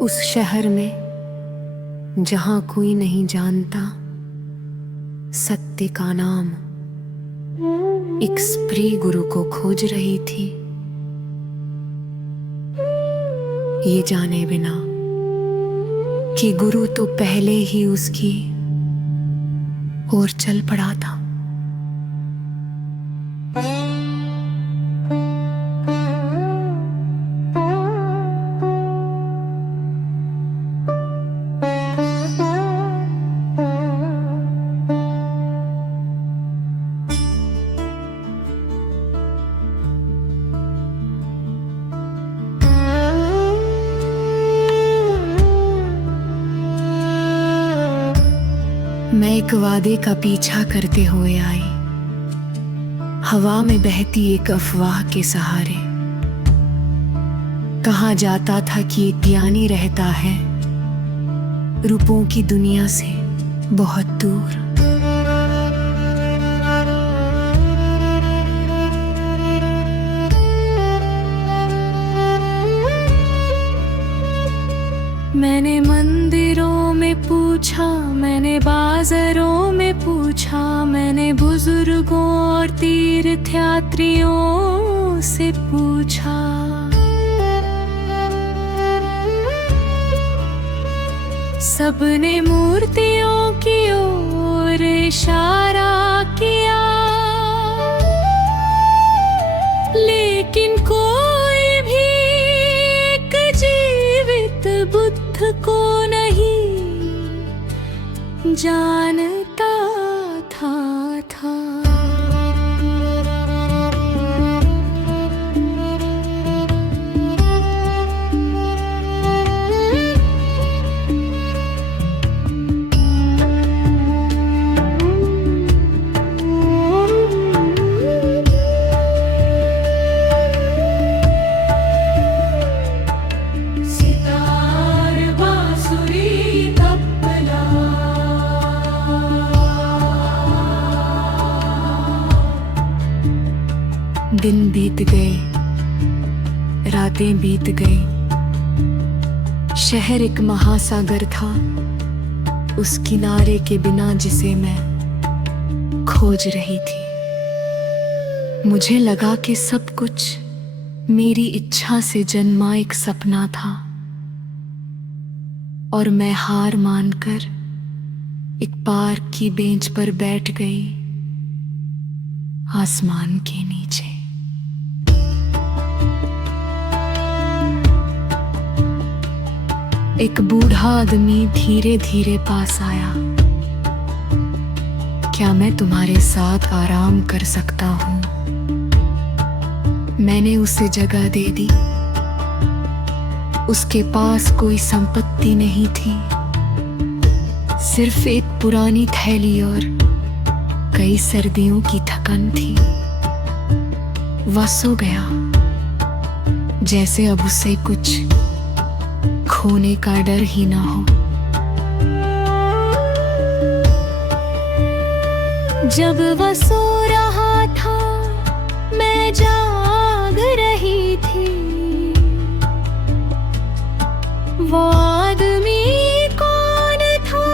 उस शहर में जहां कोई नहीं जानता सत्य का नाम, एक स्त्री गुरु को खोज रही थी, ये जाने बिना कि गुरु तो पहले ही उसकी ओर चल पड़ा था। मैं एक वादे का पीछा करते हुए आई, हवा में बहती एक अफवाह के सहारे। कहा जाता था कि एक ज्ञानी रहता है रूपों की दुनिया से बहुत दूर। मैंने मंदिरों में पूछा, मैंने बाजारों में पूछा, मैंने बुजुर्गों और तीर्थयात्रियों से पूछा। सबने मूर्तियों की ओर इशारा किया, लेकिन कोई भी एक जीवित बुद्ध को नहीं जानता था। दिन बीत गए, रातें बीत गई। शहर एक महासागर था, उस किनारे के बिना जिसे मैं खोज रही थी। मुझे लगा कि सब कुछ मेरी इच्छा से जन्मा एक सपना था, और मैं हार मानकर एक पार्क की बेंच पर बैठ गई, आसमान के नीचे। एक बूढ़ा आदमी धीरे धीरे पास आया। क्या मैं तुम्हारे साथ आराम कर सकता हूं? मैंने उसे जगह दे दी। उसके पास कोई संपत्ति नहीं थी, सिर्फ एक पुरानी थैली और कई सर्दियों की थकन थी। वह सो गया, जैसे अब उसे कुछ खोने का डर ही ना हो। जब वह सो रहा था, मैं जाग रही थी। वो आदमी कौन था?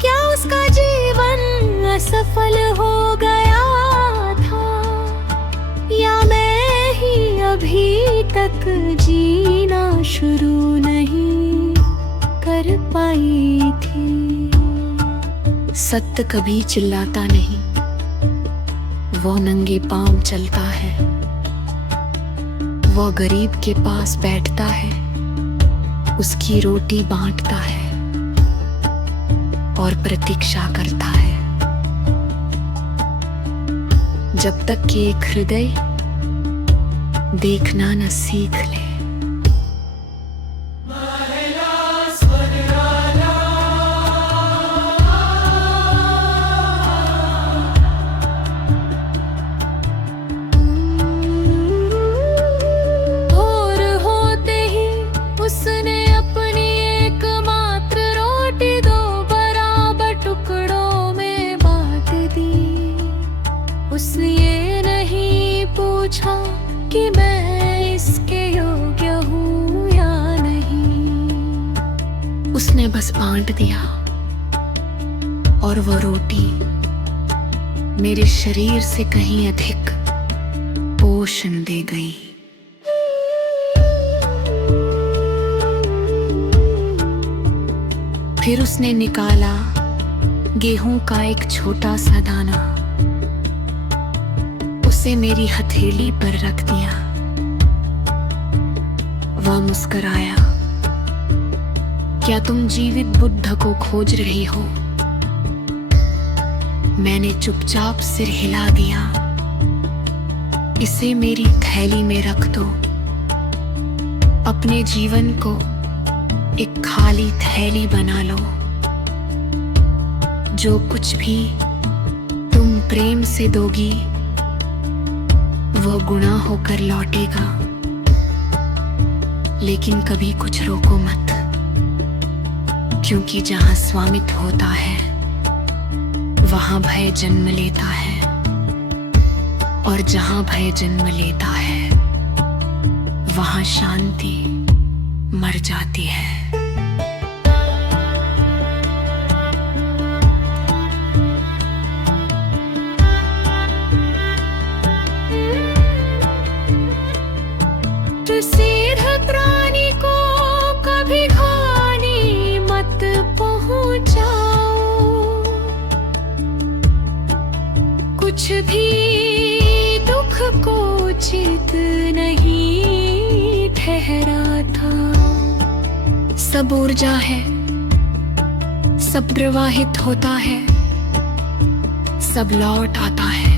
क्या उसका जीवन असफल हो गया था, या मैं ही अभी तक जीना शुरू नहीं कर पाई थी? सत्य कभी चिल्लाता नहीं, वो नंगे पांव चलता है। वो गरीब के पास बैठता है, उसकी रोटी बांटता है और प्रतीक्षा करता है, जब तक कि एक हृदय देखना न सीख ले। उसने ये नहीं पूछा कि मैं इसके योग्य हूँ या नहीं। उसने बस बांट दिया और वो रोटी मेरे शरीर से कहीं अधिक पोषण दे गई। फिर उसने निकाला गेहूं का एक छोटा सा दाना, उसे मेरी हथेली पर रख दिया। वह मुस्कुराया, क्या तुम जीवित बुद्ध को खोज रही हो? मैंने चुपचाप सिर हिला दिया। इसे मेरी थैली में रख दो। अपने जीवन को एक खाली थैली बना लो। जो कुछ भी तुम प्रेम से दोगी वो गुणा होकर लौटेगा। लेकिन कभी कुछ रोको मत, क्योंकि जहां स्वामित्व होता है वहां भय जन्म लेता है, और जहां भय जन्म लेता है वहां शांति मर जाती है। सीधा प्राणी को कभी हानि मत पहुंचाओ। कुछ भी दुख को उचित नहीं ठहरा था। सब ऊर्जा है, सब प्रवाहित होता है, सब लौट आता है।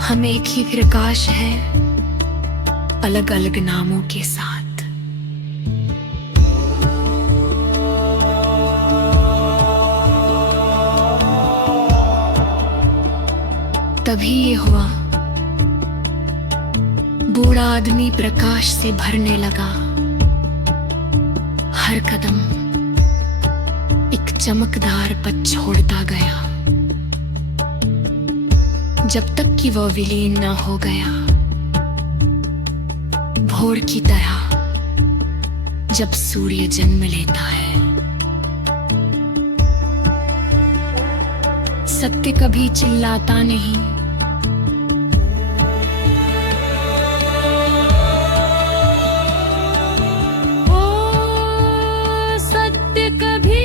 हम एक ही प्रकाश है, अलग अलग नामों के साथ। तभी ये हुआ, बूढ़ा आदमी प्रकाश से भरने लगा। हर कदम एक चमकदार पथ छोड़ता गया, जब तक कि वह विलीन न हो गया। भोर की तरह जब सूर्य जन्म लेता है। सत्य कभी चिल्लाता नहीं, ओ सत्य कभी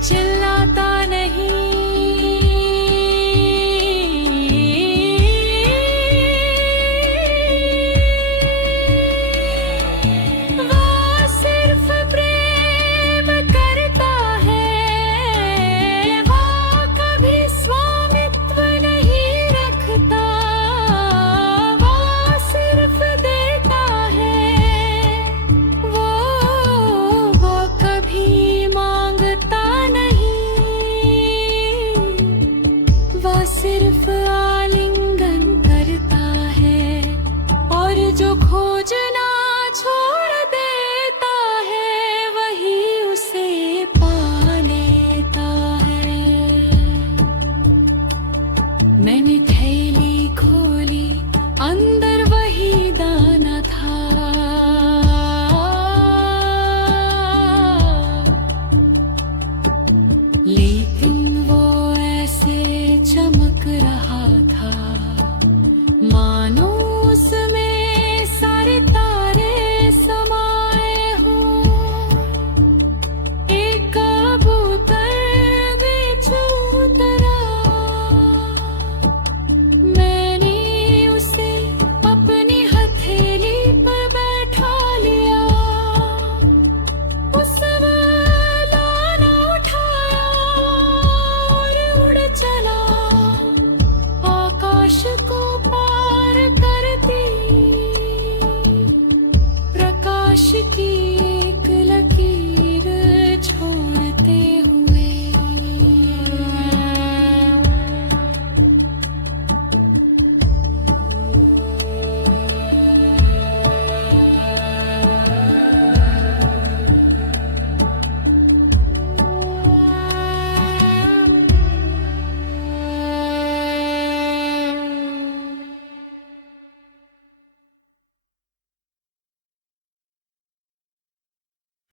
चिल्लाता नहीं। सिर्फ आलिंगन करता है, और जो खोजना छोड़ देता है वही उसे पा लेता है। मैंने थैली